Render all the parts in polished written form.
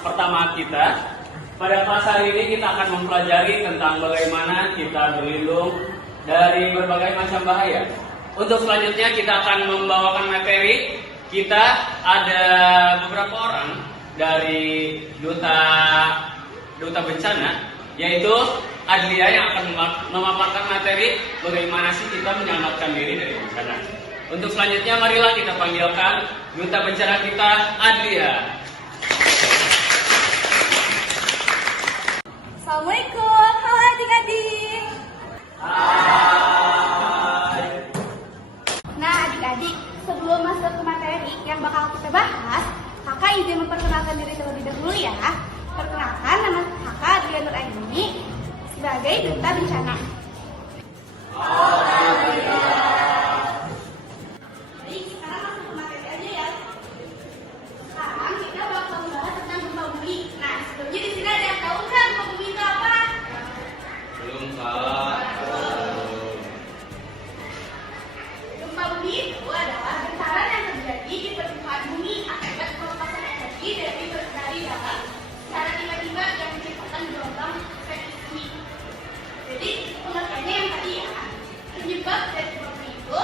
pertama kita. Pada kelas hari ini kita akan mempelajari tentang bagaimana kita berlindung dari berbagai macam bahaya. Untuk selanjutnya kita akan membawakan materi. Kita ada beberapa orang dari duta bencana, yaitu Adlia yang akan memaparkan materi bagaimana sih kita menyelamatkan diri dari bencana. Untuk selanjutnya marilah kita panggilkan duta bencana kita, Adlia. Assalamualaikum, halo adik-adik. Hai. Nah adik-adik, sebelum masuk ke materi yang bakal kita bahas, kakak izin memperkenalkan diri terlebih dahulu ya. Perkenalkan, nama kakak Adlia Nur Aini sebagai duta bencana. Baik, sekarang masuk ke materi aja ya. Sekarang kita bakal membahas tentang gempa bumi. Nah, sebelumnya di sini ada yang tahu kan gempa bumi itu apa? Belum, Kak. Gempa bumi itu adalah getaran yang terjadi di permukaan bumi akibat pelepasan energi dari dalam secara tiba-tiba yang menciptakan gelombang seismik. Jadi pengertiannya yang tadi ya, penyebab dari gempa bumi itu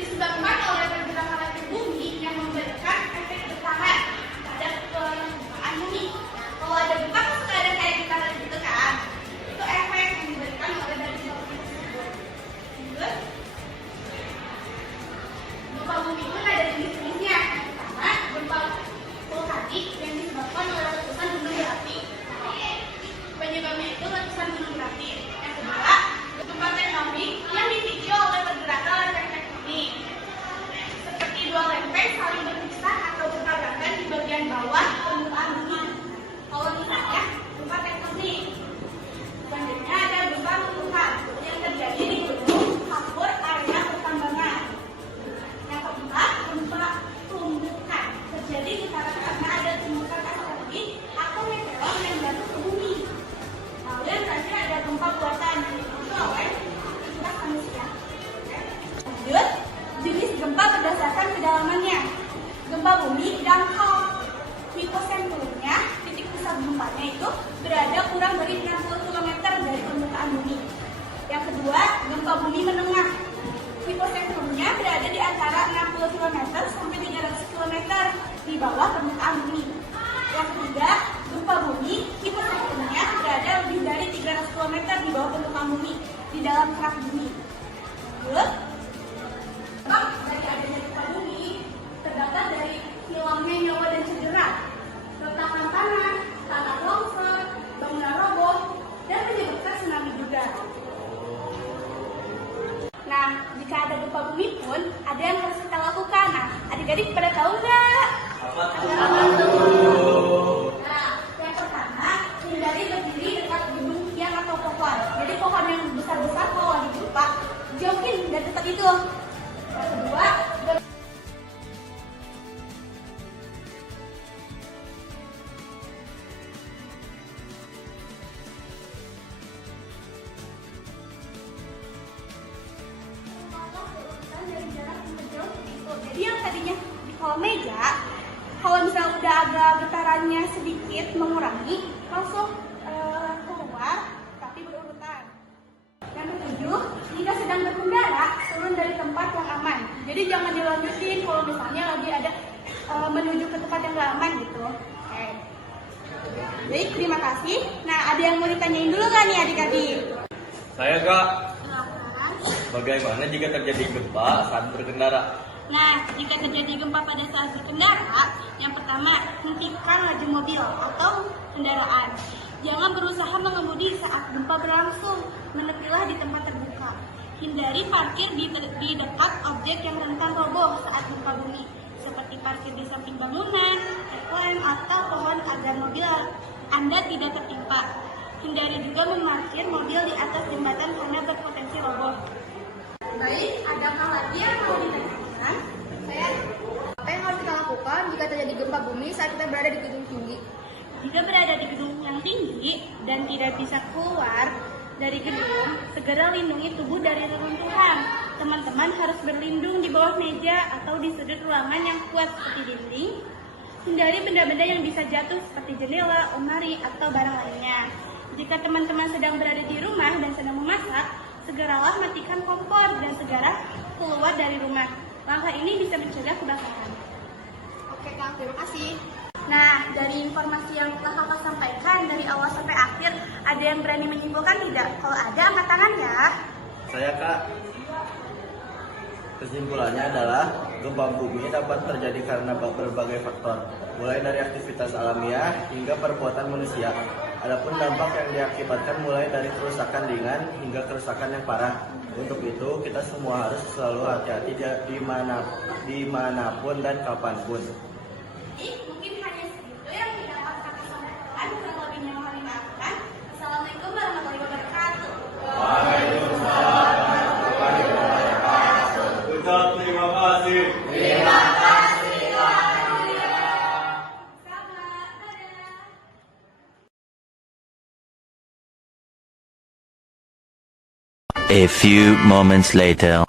disebabkan oleh pergerakan latih bumi yang memberikan efek getaran pada permukaan bumi. Kalau ada gempa kan suka ada kayak getaran gitu kan, itu efek yang diberikan oleh dari gempa bumi tersebut. Terus gempa bumi pun ada jenis-jenisnya. Yang pertama, gempa vulkanik yang disebabkan oleh letusan gunung berapi. Penyebabnya itu letusan gunung berapi. Yang kedua, gempa tektonik yang dipicu oleh pergerakan lempeng tektonik. Seperti dua lempeng saling berpisah atau bertabrakan di bagian bawah permukaan bumi. Kalau misalnya gempa tektonik. Selanjutnya ada gempa tumbuhan yang terjadi di gunung, kapur, area pertambangan. Yang keempat, gempa tumbukan terjadi karena ada tumbukan asteroid atau meteor yang jatuh ke bumi. Lalu yang terakhir ada gempa buatan yang dipicu oleh aktivitas manusia. Lanjut, jenis gempa berdasarkan kedalamannya. Gempa bumi dangkal. Hiposentrumnya, titik pusat gempanya itu berada kurang dari 60 km dari permukaan bumi. Yang kedua, gempa bumi menengah. Hiposentrumnya berada di antara 60 km sampai 300 km di bawah permukaan bumi. Yang ketiga, gempa bumi hiposentrumnya berada lebih dari 300 km di bawah permukaan bumi di dalam kerak bumi. Lanjut, sebab dari adanya gempa bumi terdapat dari hilangnya nyawa dan cedera, retakan tanah longsor, bangunan roboh, dan menyebabkan tsunami juga. Nah, jika ada gempa bumi pun, ada yang harus kita lakukan. Nah, adik-adik pada tahu nggak? Apa tuh? Nah, yang pertama, hindari berdiri dekat gedung tiang atau pohon. Jadi pohon yang besar-besar kalau lagi gempa, jauhin dari tempat itu. Yang kedua, jadi yang tadinya di kolom meja, kalau misalnya udah agak getarannya sedikit mengurangi, langsung keluar tapi berurutan. Yang ketujuh, jika sedang berkendara, turun dari tempat yang aman. Jadi jangan dilanjutin kalau misalnya lagi ada menuju ke tempat yang gak aman gitu. Oke. Baik, terima kasih. Nah, ada yang mau ditanyain dulu nggak nih adik-adik? Saya, Kak. Silakan. Bagaimana jika terjadi gempa saat berkendara? Nah, jika terjadi gempa pada saat berkendara, yang pertama, hentikan laju mobil atau kendaraan. Jangan berusaha mengemudi saat gempa berlangsung, menetilah di tempat terbuka. Hindari parkir di dekat objek yang rentan roboh saat gempa bumi, seperti parkir di samping bangunan, lem, atau pohon agar mobil Anda tidak tertimpa. Hindari juga memarkir mobil di atas jembatan karena berpotensi roboh. Baik, adakah lagi yang mau ditanyakan? Apa yang harus kita lakukan jika terjadi gempa bumi saat kita berada di gedung tinggi? Jika berada di gedung yang tinggi dan tidak bisa keluar dari gedung, segera lindungi tubuh dari reruntuhan. Teman-teman harus berlindung di bawah meja atau di sudut ruangan yang kuat seperti dinding, Hindari benda-benda yang bisa jatuh seperti jendela, lemari, atau barang lainnya. Jika teman-teman sedang berada di rumah dan sedang memasak, segeralah matikan kompor dan segera keluar dari rumah. Langkah ini bisa mencegah kebakaran. Oke Kang, terima kasih. Nah, dari informasi yang telah Kakak sampaikan dari awal sampai akhir, ada yang berani menyimpulkan tidak? Kalau ada, angkat tangan ya. Saya Kak. Kesimpulannya adalah gempa bumi dapat terjadi karena berbagai faktor, mulai dari aktivitas alamiah hingga perbuatan manusia. Adapun dampak yang diakibatkan mulai dari kerusakan ringan hingga kerusakan yang parah. Untuk itu kita semua harus selalu hati-hati dimanapun dan kapanpun. Jadi, mungkin hanya segitu yang dapat Kakak sampaikan. Kurang lebihnya mohon dimaafkan. Assalamualaikum warahmatullahi wabarakatuh. Terima kasih. Selamat, dadah. A few moments later.